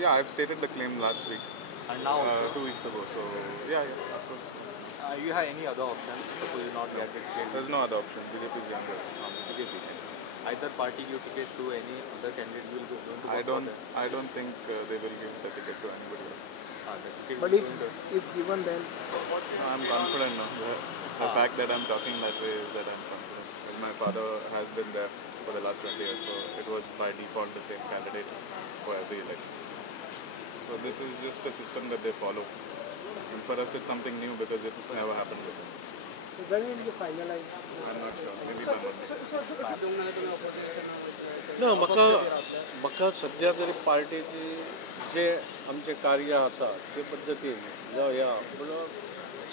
Yeah, I've stated the claim last week, And now also, 2 weeks ago. So yeah, of course. you have any other option? Suppose you not get it. There's no other option. BJP is the only option. BJP. Either party give ticket to any other candidate will go going to I vote for don't. them. I don't think they will give the ticket to anybody else. The ticket But will if, going to- if given then, No, I'm confident now. The fact that I'm talking that way is that I'm confident. Well, my father has been there for the last 20 years, so it was by default the same candidate for every election. So this is just a system that they follow. And for us, it's something new because it's never happened before. so when will you finalize? I'm not sure. Maybe by Monday. ना म्हाका सद्या तरी पार्टीची जे आमचे कार्य आसा ते पद्दतीन जावं या पूण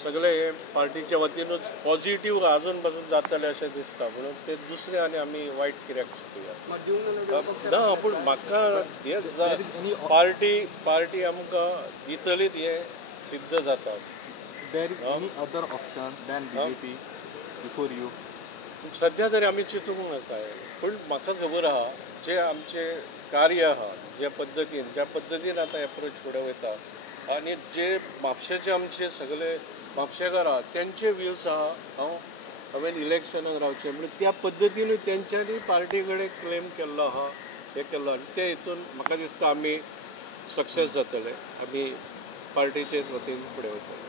सगळे हे पार्टीच्या वतीनूच पॉझिटिव्ह अजून पासून जातले अशें दिसता पूण ते दुसरे आनी आमी वायट कित्याक चिंतुया ना पूण म्हाका हें जाय पार्टी आमकां दितलीच हें सिद्ध जाता. There is any other option than BJP before you? सध्या तरी आमी चिंतूंक नाका पूण म्हाका खबर आहा जे आमचे कार्य आहा ज्या पद्दतीन आतां एप्रोच फुडें वयता आनी जे म्हापशेचे आमचे सगळे म्हापशेकार आहा तेंचे व्यूज आहा हांवें इलेक्शनाक रावचें म्हणजे त्या पद्दतीन तेंच्यांनी पार्टी कडेन क्लेम केल्लो आहा हें केल्लो आनी ते हितून म्हाका दिसता आमी सक्सेस जातले आमी पार्टीचेच वतीन फुडें वतले.